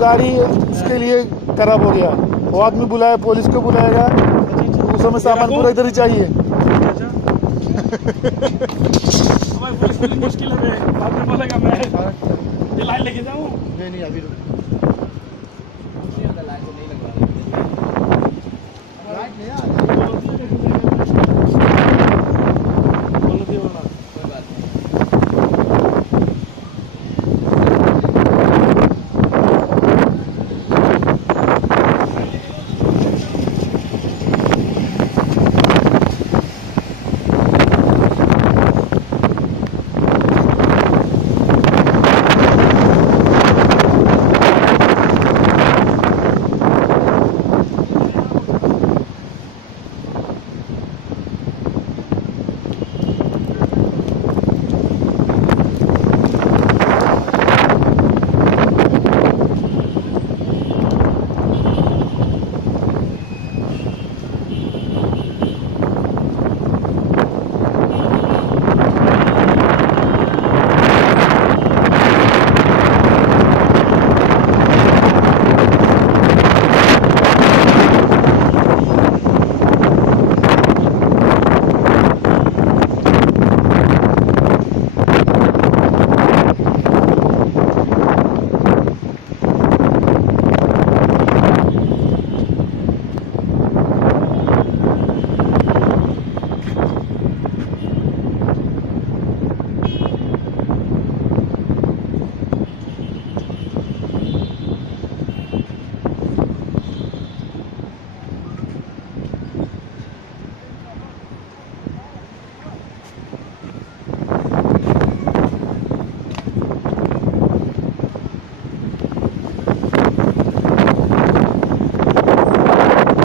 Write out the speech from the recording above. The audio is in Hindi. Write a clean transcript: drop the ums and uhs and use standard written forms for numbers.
गाड़ी इसके लिए खराब हो गया, वो आदमी बुलाया, पुलिस को बुलाएगा, उस समय सामान पूरा इधर ही चाहिए। हमारी पुलिस मुश्किल है, बाद में बोलेगा मैं ये लाइन लेके जाऊँ। नहीं अभी लाइन से नहीं लगवा रहे।